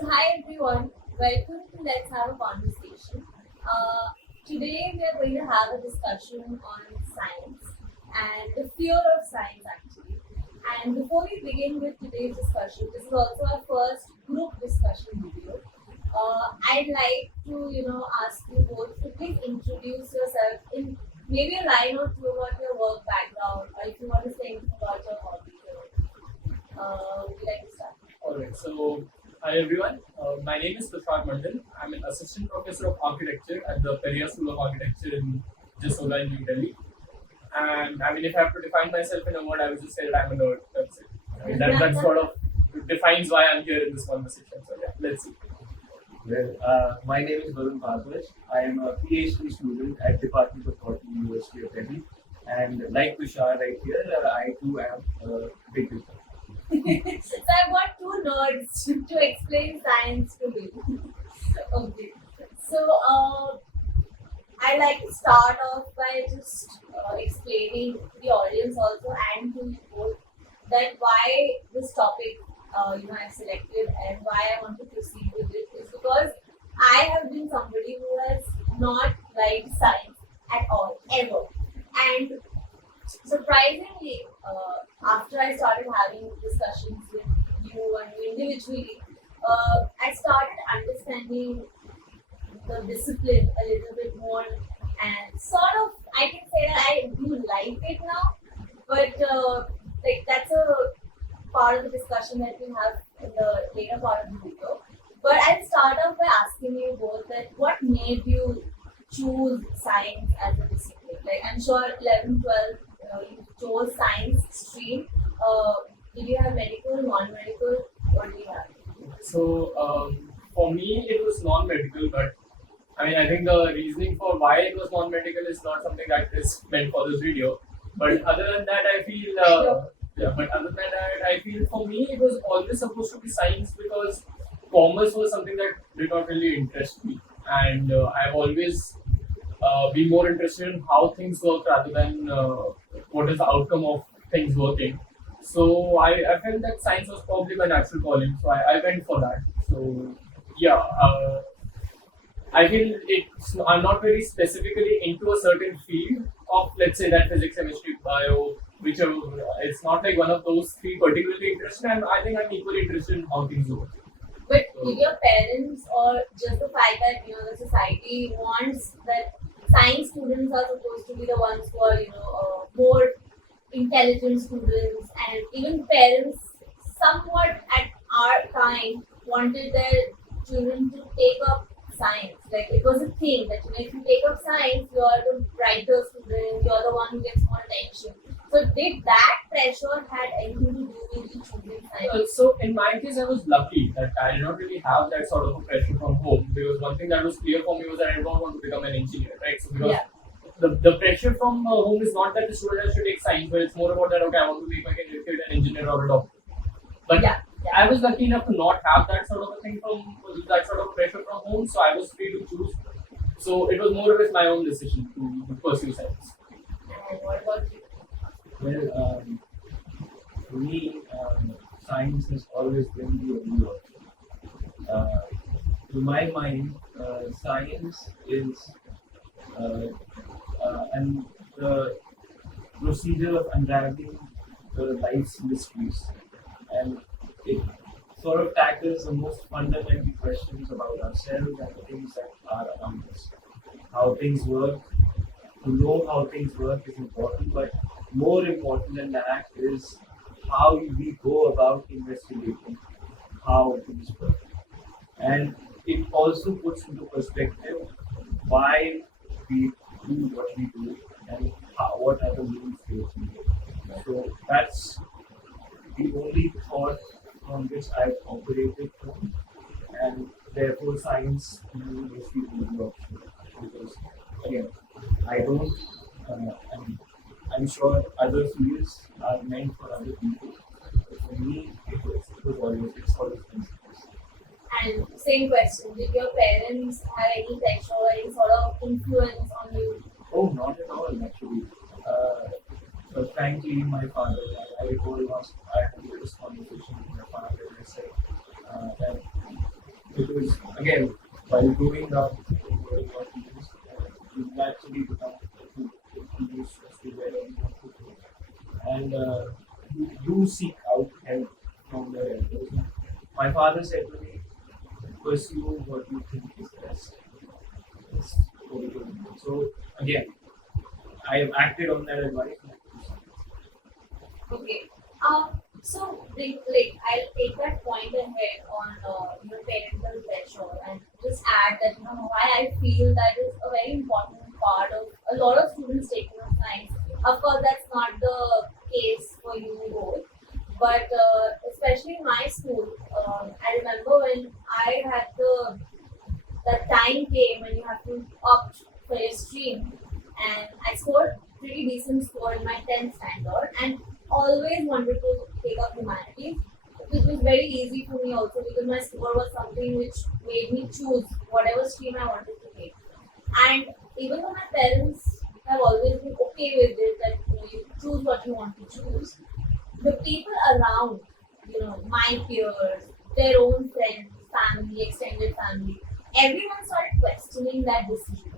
So hi everyone, welcome to Let's Have a Conversation. Today we are going to have a discussion on science and the fear of science actually. And before we begin with today's discussion, this is also our first group discussion video. I'd like to ask you both to please introduce yourself in maybe a line or two about your work background, or if you want to say anything about your hobby. Would you like to start? Alright, so hi everyone. My name is Tushar Mondal. I'm an assistant professor of architecture at the Periyar School of Architecture in Jasola in New Delhi. And I mean, if I have to define myself in a word, I would just say that I'm a nerd. That's it. I mean, that sort of defines why I'm here in this conversation. So yeah, let's see. Well, my name is Varun Bhardwaj. I am a PhD student at Department of Botany, University of Delhi. And like Tushar right here, I too am a big user. So I've got two nerds to explain science to me. Okay. So I like to start off by just explaining to the audience also and to you both that why this topic I've selected and why I want to proceed with it is because I have been somebody who has not liked science at all ever, and surprisingly, after I started having discussions with you and you individually, I started understanding the discipline a little bit more, and sort of I can say that I do like it now, but like that's a part of the discussion that we have in the later part of the video. But I'll start off by asking you both that what made you choose science as a discipline? Like I'm sure 11, 12, you chose science stream. Did you have medical, non-medical? What do you have? So for me, it was non-medical, but I mean, I think the reasoning for why it was non-medical is not something that is meant for this video. But other than that, I feel But other than that, I feel for me it was always supposed to be science because commerce was something that did not really interest me, and I've always been more interested in how things work rather than what is the outcome of things working. So I felt that science was probably my natural calling, so I went for that. So yeah. I feel I'm not very specifically into a certain field of, let's say, that physics, chemistry, bio, whichever. It's not like one of those three particularly interested. I think I'm equally interested in how things work. But did your parents or just the fact that the society wants that science students are supposed to be the ones who are more intelligent students, and even parents somewhat at our time wanted their children to take up science. Like it was a thing that if you take up science, you are the brighter student, you are the one who gets more attention. So did that pressure had anything to do with you choosing science? So in my case, I was lucky that I did not really have that sort of a pressure from home, because one thing that was clear for me was that I don't want to become an engineer, right? So because the pressure from home is not that the student has to take science, but it's more about that, okay, I want to be like an engineer or a doctor. But I was lucky enough to not have that sort of a thing that sort of pressure from home, so I was free to choose. So it was more or less my own decision to pursue science. And what about you? Well, for me, science has always been the only option. To my mind, science is and the procedure of unraveling the life's mysteries, and it sort of tackles the most fundamental questions about ourselves and the things that are around us. How things work. To know how things work is important, but more important than that is how we go about investigating how things work. And it also puts into perspective why we do what we do and what are the means to achieve it. So that's the only thought from which I've operated from, and therefore science to me is the only option. Because again, I don't. I'm sure other fields are meant for other people. But for me, it's always been science. And same question, did your parents have any pressure or any sort of influence on you? Oh, not at all, actually. But frankly, my father, I recall once I had this conversation with my father, and I said that because again, while growing up, growing up, you naturally become curious as to where you want to go, and you do seek out help from your elders. My father said to me, pursue what you think is best. That's what it is. So again, I have acted on that advice. Okay. So I'll take that point ahead on parental pressure and just add that why I feel that is a very important part of a lot of students taking up science. Of course, that's not the case for you both, but especially in my school, I remember when I had the time came when you have to opt for your stream, and I scored pretty decent score in my 10th standard, and always wanted to take up humanities, which was very easy for me also because my score was something which made me choose whatever stream I wanted to take. And even though my parents have always been okay with it, that you choose what you want to choose, the people around, my peers, their own friends, family, extended family, everyone started questioning that decision.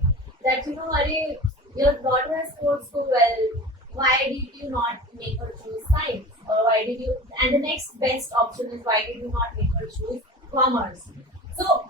That Arey, your daughter has scored so well. Why did you not make her choose science? Or why did you? And the next best option is why did you not make her choose commerce? So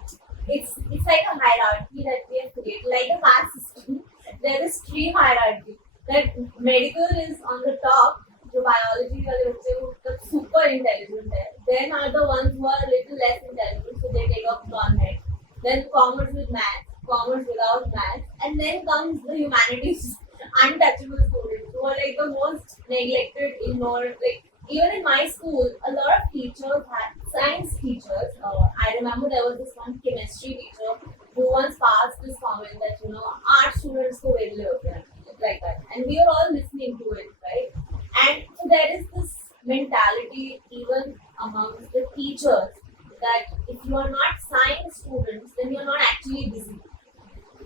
it's like a hierarchy that we have created, like a caste system. There is stream hierarchy. That medical is on the top. The biology वाले बच्चे वो मतलब super intelligent है. Then are the ones who are a little less intelligent, so they take up non-med. Then commerce with maths, commerce without maths, and then comes the humanities untouchable students who are like the most neglected, ignored. Like even in my school, a lot of teachers had science teachers. I remember there was this one chemistry teacher who once passed this comment that art students go very low, like that, and we are all listening to it, right? And so there is this mentality even amongst the teachers that if you are not science students, then you are not actually busy.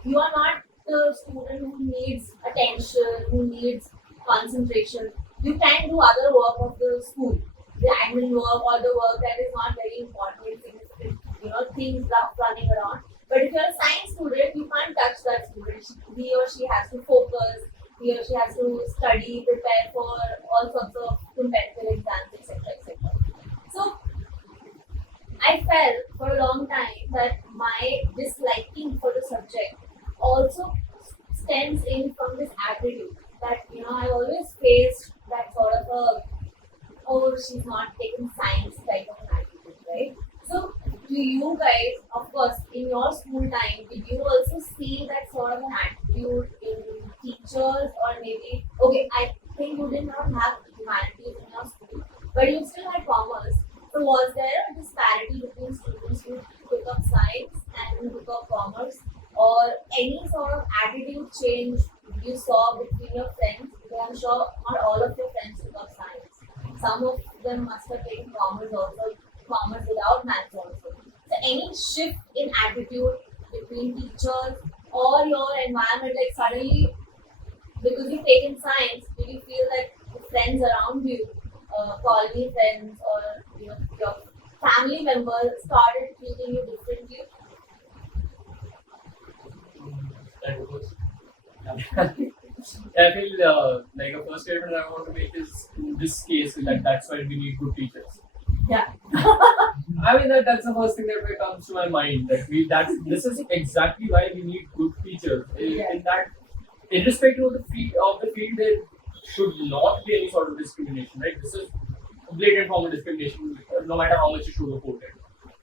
You are not the student who needs attention, who needs concentration. You can do other work of the school, the admin work or the work that is not very important, insignificant, things are running around. But if you're a science student, you can't touch that student. He or she has to focus. He or she has to study, prepare for all sorts of competitive exams, etc., etc. So I felt for a long time that my disliking for the subject also stems in from this attitude that I always faced that sort of she's not taking science type of an attitude, right? So to you guys, of course, in your school time, did you also see that sort of an attitude in teachers, or maybe I think you did not have humanities in your school, but you still had commerce. So was there a disparity between students who took up science and who took up commerce, or any sort of attitude change you saw between your friends? Because I'm sure not all of your friends took up science. Some of them must have taken commerce also, commerce without maths also. So any shift in attitude between teachers or your environment, like suddenly because you've taken science, did you feel that the friends around you, colony friends or your family members started treating you differently? I feel like a first statement I want to make is in this case that that's why we need good teachers. Yeah. I mean that's the first thing that comes to my mind. This is exactly why we need good teachers. In that, irrespective of the field, there should not be any sort of discrimination, right? This is a blatant form of discrimination, no matter how much you sugarcoat it,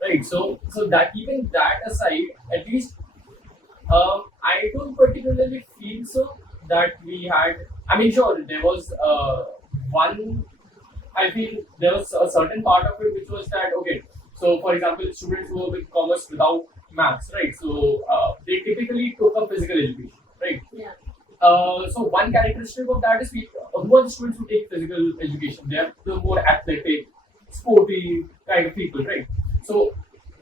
right? So that keeping that aside, at least I don't particularly feel so that we had. I mean, sure, there was one. I feel there was a certain part of it which was that okay. So, for example, students who were with commerce without maths, right? So they typically took up physical education, right? Yeah. So one characteristic of that is who are the students who take physical education? They are the more athletic, sporty kind of people, right? So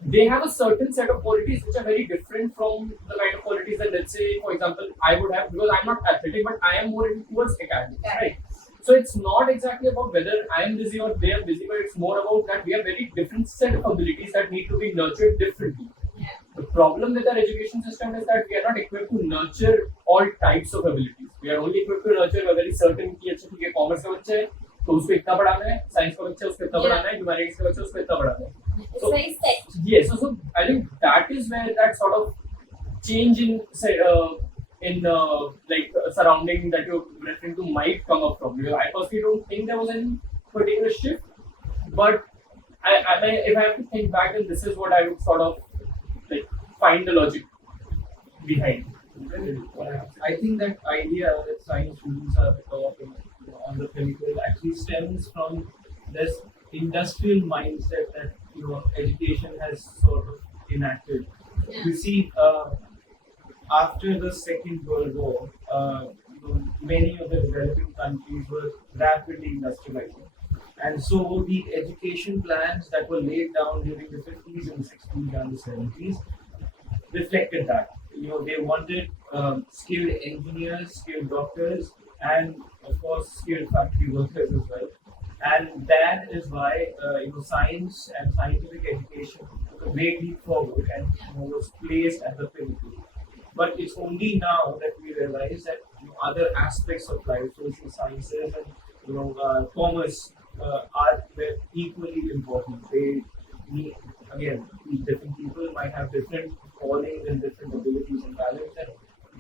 they have a certain set of qualities which are very different from the kind of qualities that, let's say, for example, I would have, because I'm not athletic, but I am more towards academics, right? So it's not exactly about whether I am busy or they are busy, but it's more about that we have very different set of abilities that need to be nurtured differently. Yeah. The problem with our education system is that we are not equipped to nurture all types of abilities. We are only equipped to nurture a very certain कि अच्छा ठीक है commerce का बच्चा है तो उसको इतना पढ़ाना है, साइंस का बच्चा है उसको इतना पढ़ाना है, ह्यूमैनिटीज का बच्चा है उसको इतना पढ़ाना है. It's very set. Yes, so I think that is where that sort of change in surrounding that you're referring to might come up from. I personally don't think there was any particular shift, but if I have to think back, then this is what I would sort of like find the logic behind. I think that idea that science students are taught on the clinical actually stems from this industrial mindset that education has sort of enacted. Yeah. You see, after the Second World War, many of the developing countries were rapidly industrializing. And so the education plans that were laid down during the 50s and 60s and the 70s reflected that. They wanted skilled engineers, skilled doctors, and of course skilled factory workers as well. And that is why science and scientific education took a great leap forward and was placed at the pinnacle. But it's only now that we realize that other aspects of life, social sciences and commerce, are equally important. They need, again, different people might have different callings and different abilities and talents, and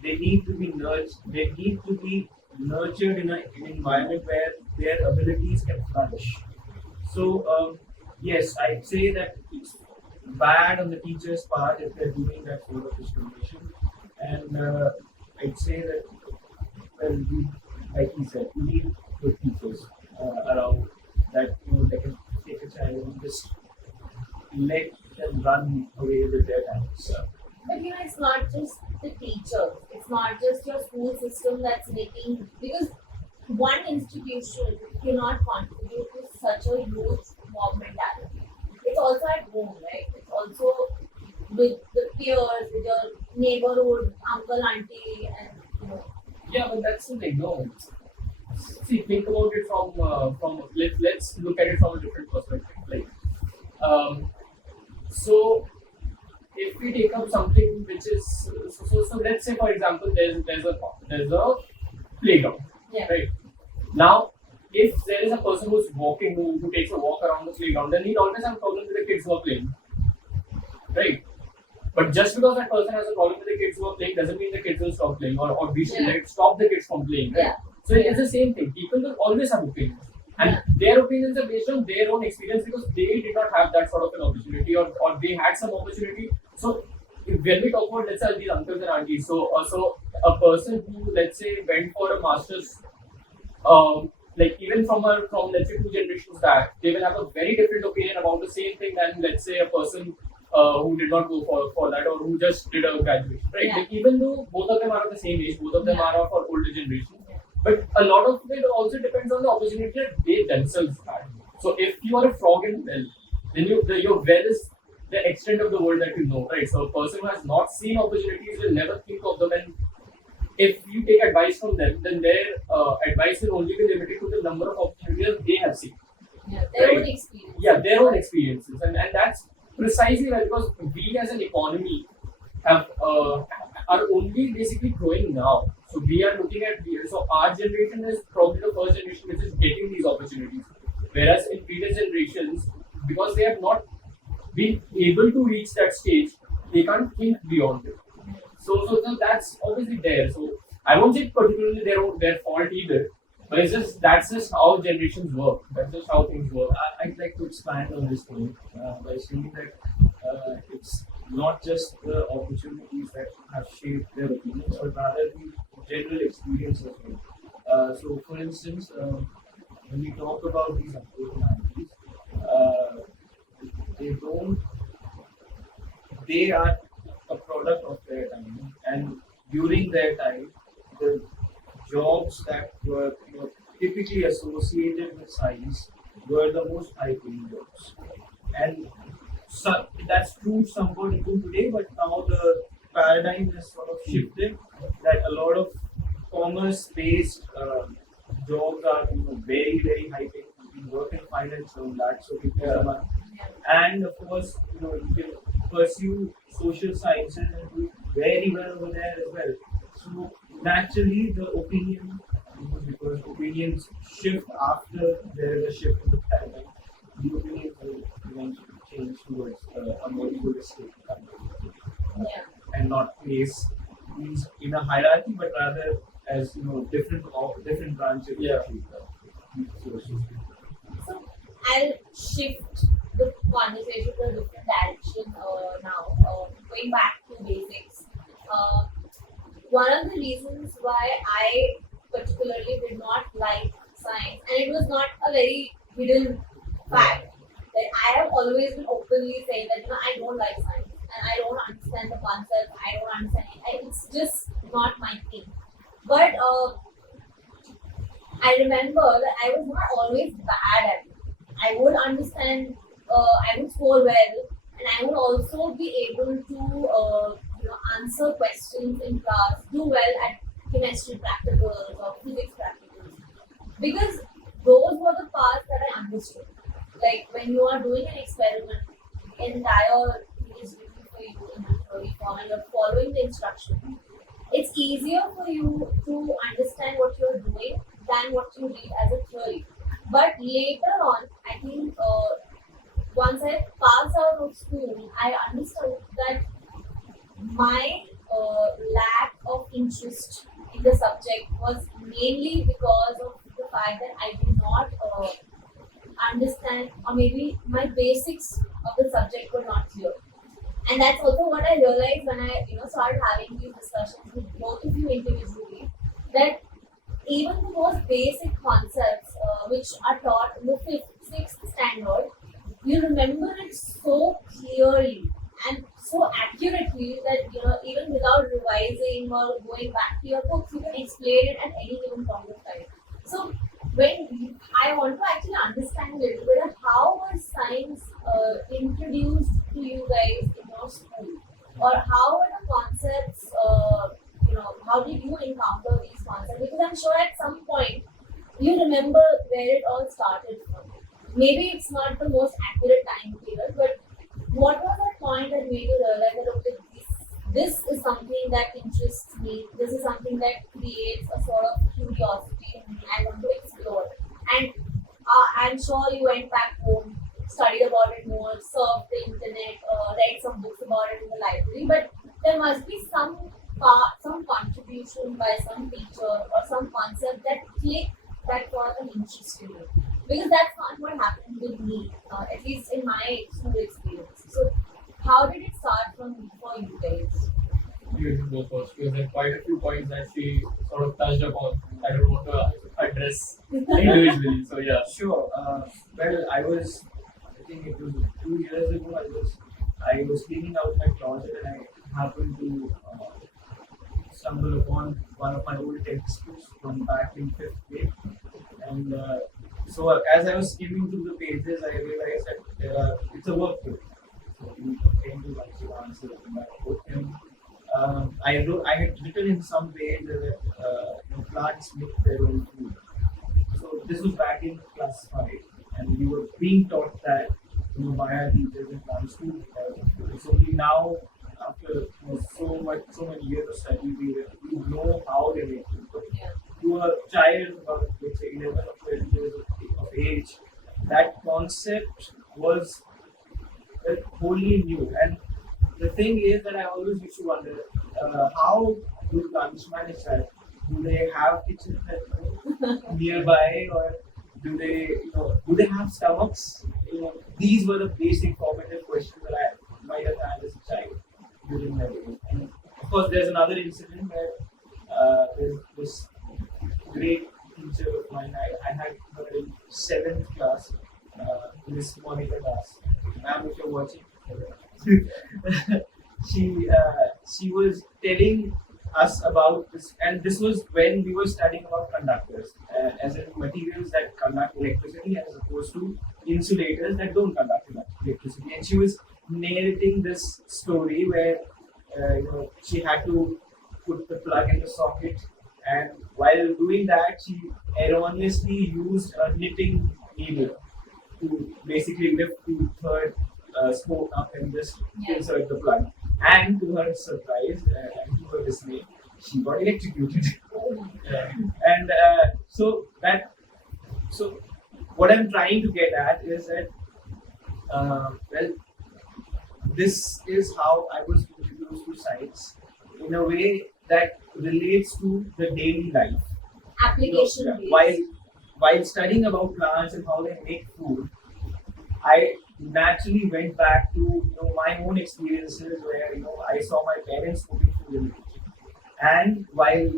they need to be nurtured. They need to be nurtured in an environment where their abilities can flourish. So yes, I'd say that it's bad on the teacher's part if they're doing that sort of discrimination, and I'd say that like he said, we need good teachers around that they can take a child and just let them run away with their talents. But it's not just the teachers. It's not just your school system that's making, because one institution cannot contribute to such a huge mob mentality. It's also at home, right? It's also with the peers, with your neighborhood, uncle, auntie, and Yeah, but that's the thing. No, see, think about it from let's look at it from a different perspective. Like, so if we take up something which is so let's say for example there's a playground, Yeah. right? Now, if there is a person who's walking who takes a walk around the playground, then he'll always have a problem with the kids who are playing, right? But just because that person has a problem with the kids who are playing doesn't mean the kids will stop playing, or we should stop the kids from playing, right? Yeah. So it's the same thing. People will always have opinions, and their opinions are based on their own experience because they did not have that sort of an opportunity, or they had some opportunity. So when we talk about, let's say, these uncles and aunties, so a person who, let's say, went for a master's, like even from let's say 2 generations back, they will have a very different opinion about the same thing than, let's say, a person who did not go for that, or who just did a graduation, right? Yeah. Like, even though both of them are of the same age, both of them Yeah. are of our older generation, but a lot of it also depends on the opportunity that they themselves had. So if you are a frog in well, then your well is the extent of the world that you know, right? So a person who has not seen opportunities will never think of them, and if you take advice from them, then their advice will only be limited to the number of opportunities they have seen. their Right. own experience. Yeah, their own experiences, and that's precisely why, because we as an economy have are only basically growing now. So we are looking at so our generation is probably the first generation which is getting these opportunities, whereas in previous generations, because they have not been able to reach that stage, they can't think beyond it. So that's obviously there. So I won't say particularly their fault either, but that's just how generations work. That's just how things work. I'd like to expand on this point by saying that it's not just the opportunities that have shaped their opinions, but rather the general experience as well. So, for instance, when we talk about these uncles and aunties, they are a product of their time, and during their time, the jobs that were typically associated with science were the most high-paying jobs, and so that's true somewhat even today. But now the paradigm has sort of shifted, that a lot of commerce-based jobs are very very high paying. You can work in finance around that, so people a month. And of course, you can pursue social sciences and do very well over there as well. So naturally, the opinion, because opinions shift after there is a shift in the paradigm, the opinions will eventually change towards a more holistic Yeah. and not place these in a hierarchy, but rather as different branches. Yeah. Sources. So I'll shift the conversation to a different direction now. Going back to basics. One of the reasons why I particularly did not like science, and it was not a very hidden fact, that I have always been openly saying that I don't like science and I don't understand the concepts. I don't understand it. It's just not my thing. But I remember that I was not always bad at it. I would understand, I would score well, and I would also be able to, answer questions in class, do well at chemistry practicals or physics practicals, because those were the parts that I understood. Like when you are doing an experiment, the entire thing is written for you in the theory form, and you're following the instructions. It's easier for you to understand what you're doing than what you read as a theory. But later on, I think once I passed out of school, I understood that my lack of interest in the subject was mainly because of the fact that I did not understand, or maybe my basics of the subject were not clear. And that's also what I realized when I started having these discussions with both of you individually, that even the most basic concepts which are taught in the fifth, sixth standard, you remember it so clearly and so accurately that even without revising or going back to your books, you can explain it at any given point of time. So when I want to actually understand a little bit of how was science introduced to you guys in your school, or how were the concepts, how did you encounter these concepts? Because I'm sure at some point you remember where it all started from. Maybe it's not the most accurate time period, but what was that point that made you realize that okay, this is something that interests me, this is something that creates a sort of curiosity in me, I want to explore. And I'm sure you went back home, studied about it more, surfed the internet, read some books about it in the library, but there must be some contribution by some teacher or some concept that clicked that got an interest in you. Because that's not what happened with me, at least in my school experience. So, how did it start from for you guys? You should go first because there are quite a few points that she sort of touched upon. I don't want to address individually. So yeah. Sure. Well, I think it was 2 years ago. I was cleaning out my closet and I happened to stumble upon one of my old textbooks from back in fifth grade. And so as I was skimming through the pages, I realized that it's a workbook. So you came to like to answer in my book. And I had written in some page that plants make their own food. So this was back in class 5, and we were being taught that by our teachers in primary school. It's only now, after so many years of study, we know how they make food. But to a child about let's say 11 or 12 years of age, that concept was wholly new. And the thing is that I always used to wonder how do plants manage that? Do they have kitchens nearby, or do they have stomachs? These were the basic formative questions that I might have had as a child during my days. And of course, there's another incident where there's this great teacher of mine. I had her in 7th class, Miss Monica Das. Ma'am, if you're watching, she was telling us about this, and this was when we were studying about conductors, as in materials that conduct electricity as opposed to insulators that don't conduct electricity. And she was narrating this story where she had to put the plug in the socket And while doing that, she erroneously used a knitting needle to basically lift the third spoke up and just insert the plug. And to her surprise and to her dismay, she got electrocuted. And so what I'm trying to get at is that this is how I was introduced to science in a way that relates to the daily life. Application While studying about plants and how they make food, I naturally went back to my own experiences where I saw my parents cooking food in the kitchen, and while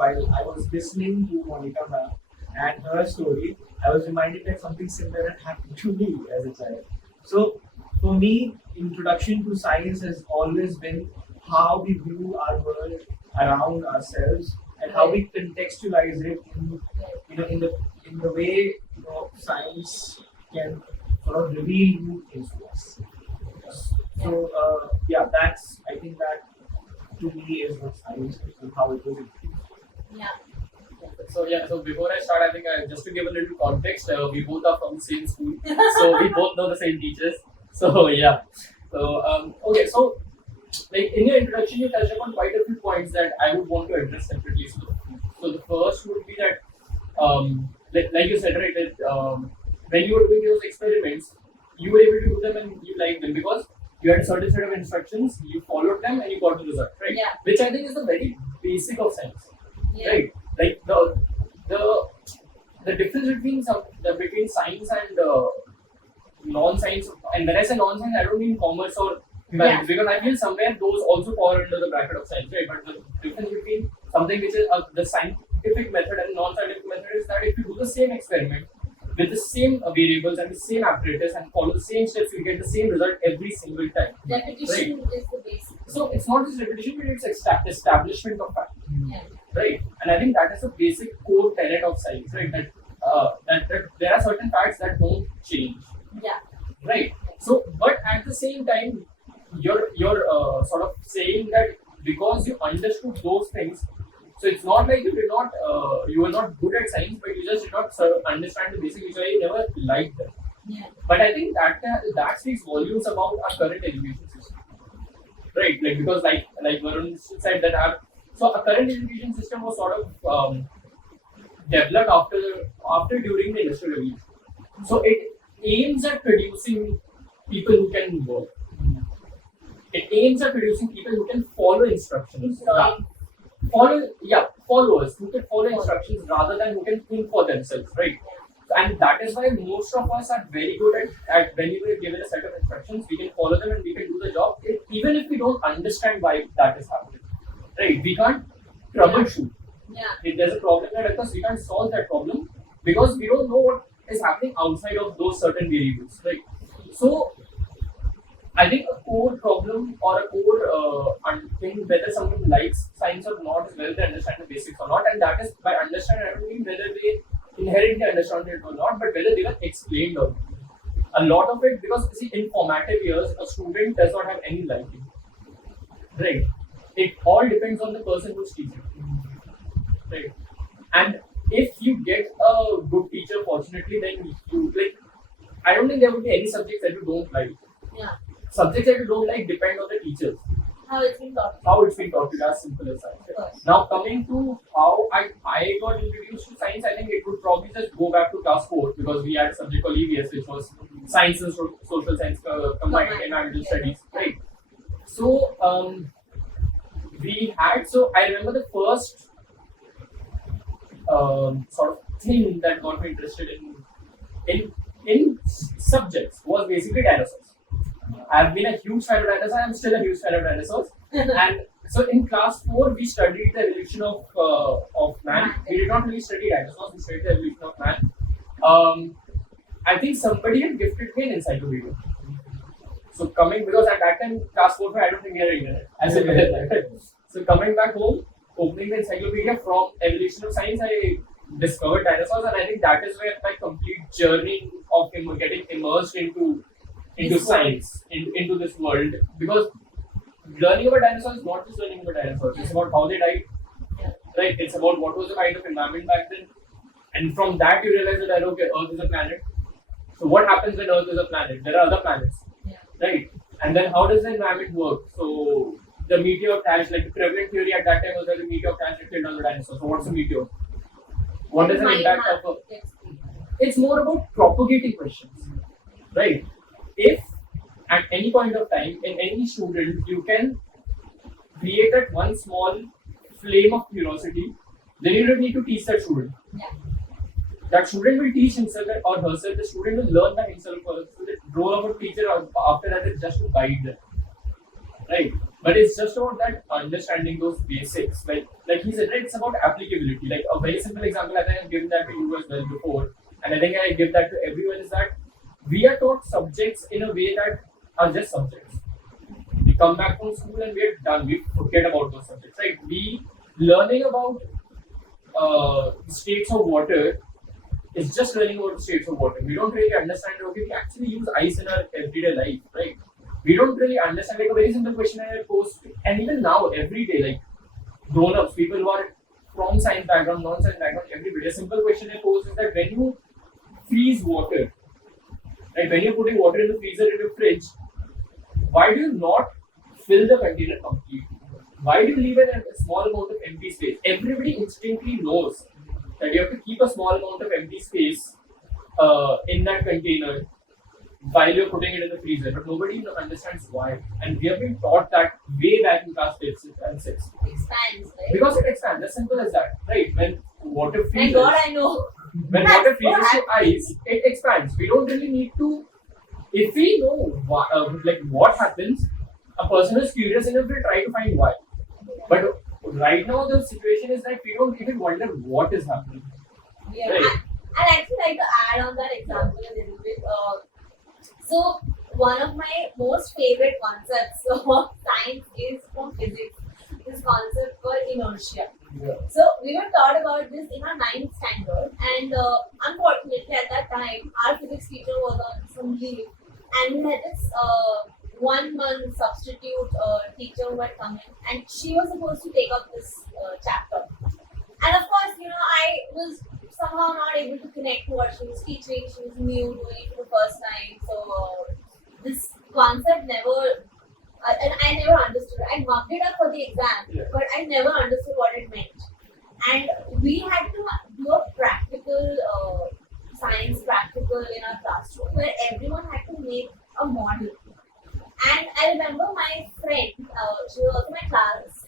I was listening to Monica ma'am and her story, I was reminded that something similar had happened to me as a child. So for me, introduction to science has always been how we view our world around ourselves and how we contextualize it in the way science can sort of reveal new things to us. So I think that to me is what science is and how it was introduced. So before I start, I think just to give a little context, we both are from the same school, so we both know the same teachers. So okay, so like in your introduction, you touched upon quite a few points that I would want to address separately. So the first would be that, like you said, right, that when you were doing those experiments, you were able to do them and you liked them because you had a certain set of instructions, you followed them, and you got the result, right? Yeah. Which I think is the very basic of science, Yeah. right? Like the difference between science and non-science, and when I say non-science, I don't mean commerce or humanities, because I feel somewhere those also fall under the bracket of science, right? But the difference between something which is the scientific method and non-scientific method is that if you do the same experiment with the same variables and the same apparatus and follow the same steps, you get the same result every single time. Repetition is the basic. So it's not just repetition, but it's establishment of fact. Yeah. Right, and I think that is a basic core tenet of science, right? That there are certain facts that don't change. Yeah. Right. So, but at the same time, you're sort of saying that because you understood those things, so it's not like you were not good at science, but you just did not understand the basic, which I never liked them. Yeah. But I think that speaks volumes about our current education system, right? Like because like Varun said that our current education system was sort of developed during the Industrial Revolution. So it aims at producing people who can work. It aims at producing people who can follow instructions. Followers who can follow instructions rather than who can think for themselves, right? And that is why most of us are very good at when we are given a set of instructions, we can follow them and we can do the job, even if we don't understand why that is happening. Right? We can't troubleshoot. Yeah. If there's a problem that occurs, we can't solve that problem because we don't know what is happening outside of those certain variables, right? So, I think a core problem or a core thing whether someone likes science or not is whether they understand the basics or not, and that is by understand I don't mean whether they inherently understand it or not, but whether they were explained or not. A lot of it, because see, in formative years, a student does not have any liking, right? It all depends on the person who's teaching, right? And if you get a good teacher, fortunately, then you like. I don't think there would be any subjects that you don't like. Yeah. Subjects that you don't like depend on the teachers. How it's been taught. How it's been taught, as simple as that. Now coming to how I got introduced to science, I think it would probably just go back to class 4 because we had a subject called EVS, which was science and social science combined in environmental studies, right? So I remember the first sort of thing that got me interested in subjects was basically dinosaurs. I've been a huge fan of dinosaurs. I'm still a huge fan of dinosaurs. And so in class 4, we studied the evolution of man. We did not really study dinosaurs. We studied the evolution of man. I think somebody had gifted me an encyclopedia. So because at that time, class 4, I don't think we had internet. As it was. So coming back home, opening the encyclopedia from evolution of science, I discovered dinosaurs, and I think that is where my complete journey of getting immersed into science, into this world. Because learning about dinosaurs is not just learning about dinosaurs; it's about how they died, right? It's about what was the kind of environment back then, and from that you realize that okay, Earth is a planet. So what happens when Earth is a planet? There are other planets, right? And then how does the environment work? So the meteor crash, like the prevalent theory at that time was that the meteor crash had killed all the dinosaurs. So what's a meteor? What is the impact of a? It's more about propagating questions, right? If at any point of time in any student you can create that one small flame of curiosity, then you don't need to teach that student. That student will teach himself or herself. The student will learn by himself first. So the role of a teacher after that is just to guide them, right? But it's just about that understanding those basics. Like he said, right, it's about applicability. Like a very simple example, I think I've given that to you as well before, and I think I give that to everyone is that we are taught subjects in a way that are just subjects. We come back from school and we're done. We forget about those subjects, right? We learning about states of water is just learning about the states of water. We don't really understand, okay, we actually use ice in our everyday life, right? We don't really understand, like a very simple question I post, and even now, every day, like grown-ups, people who are from science background, non-science background, everybody, a simple question I pose is that when you freeze water, right, when you're putting water in the freezer in your fridge, why do you not fill the container completely? Why do you leave a small amount of empty space? Everybody instinctively knows that you have to keep a small amount of empty space in that container while you're putting it in the freezer, but nobody understands why. And we have been taught that way back in class 5, 6, and 6. Expands, right? Because it expands, as simple as that, right? When water freezes, Thank God I know. when water freezes to ice, it expands. We don't really need to. If we know what happens, a person who's curious enough will try to find why. But right now the situation is that we don't even wonder what is happening. Yeah, Right. I'd actually like to add on that example a little bit. So one of my most favorite concepts of science is from physics. This concept called inertia. Yeah. So we were taught about this in our 9th standard, and unfortunately at that time our physics teacher was on some leave, and we had this 1 month substitute teacher who had come in, and she was supposed to take up this chapter. And of course, I was somehow not able to connect to what she was teaching. She was new, doing it for the first time. So this concept and I never understood. I marked it up for the exam, but I never understood what it meant. And we had to do a practical, science practical in our classroom where everyone had to make a model. And I remember my friend, she was also my class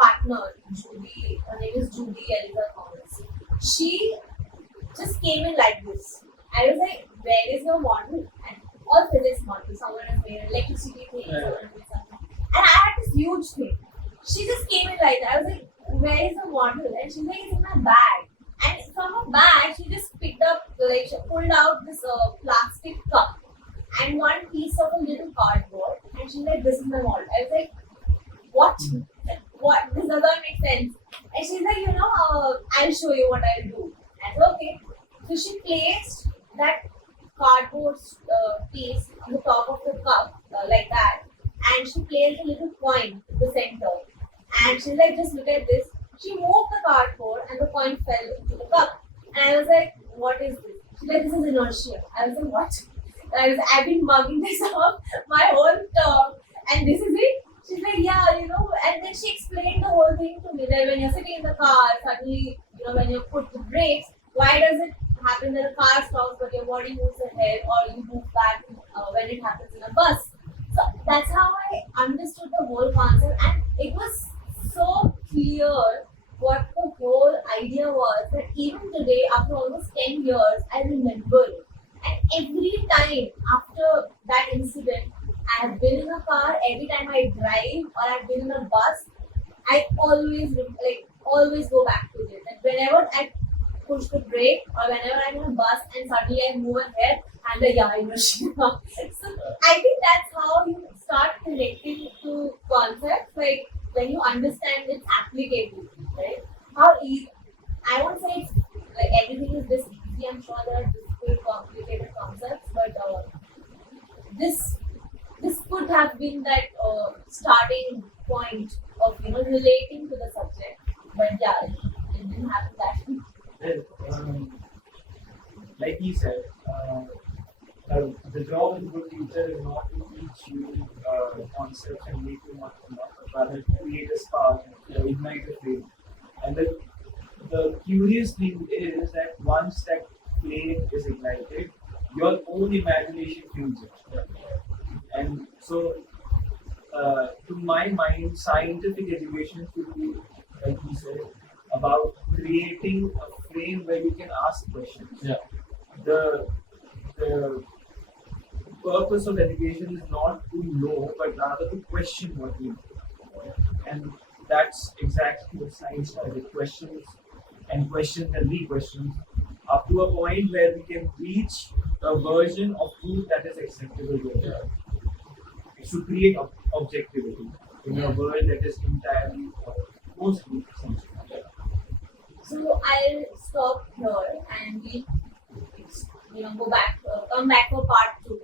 partner, Judy, her name is Judy Eliza Thomas. She just came in like this. I was like, where is your model? And all physics model, someone has made an electricity thing, someone has made something. And I had this huge thing. She just came in like that. I was like, where is the model? And she's like, it's in my bag. And from her bag, she just picked up, like, she pulled out this plastic cup and one piece of a little cardboard. And she's like, this is my model. I was like, what? What? This doesn't make sense. And she's like, I'll show you what I'll do. I said, okay. So she placed that cardboard piece on the top of the cup, like that. And she placed a little coin in the center. And she's like, just look at this. She moved the cardboard and the coin fell into the cup. And I was like, what is this? She's like, this is inertia. I was like, what? I've been mugging this up my whole term. And this is it? She's like, yeah, and then she explained the whole thing to me that when you're sitting in the car, suddenly, when you put the brakes, why does it happen that the car stops but your body moves ahead or you move back when it happens in a bus? So that's how I understood the whole concept, and it was so clear what the whole idea was that even today, after almost 10 years, I remember it. And every time after that incident, I have been in a car, every time I drive or I've been in a bus, I always go back to this. That whenever I push the brake or whenever I'm in a bus and suddenly I move ahead, I'm like, yeah, inertia. So I think that's how you start connecting to concepts, like when you understand its applicability, right? How easy, I won't say it's like everything is this easy. I'm sure there are difficult, complicated concepts, but this could have been that starting point of relating to the subject. But yeah, it didn't happen that way. Well, like he said, the job of a good teacher is not to teach you concepts and make you much enough, but rather to create a spark, ignite a flame. And the curious thing is that once that flame is ignited, your own imagination fuels it. And so, to my mind, scientific education should be, like he said, about creating a frame where you can ask questions. Yeah. The purpose of education is not to know, but rather to question what we know. And that's exactly what science does. It questions and questions and re-questions up to a point where we can reach a version of truth that is acceptable to us. It should create objectivity in a world that is entirely or mostly sensitive. So I'll stop here and we, come back for part two.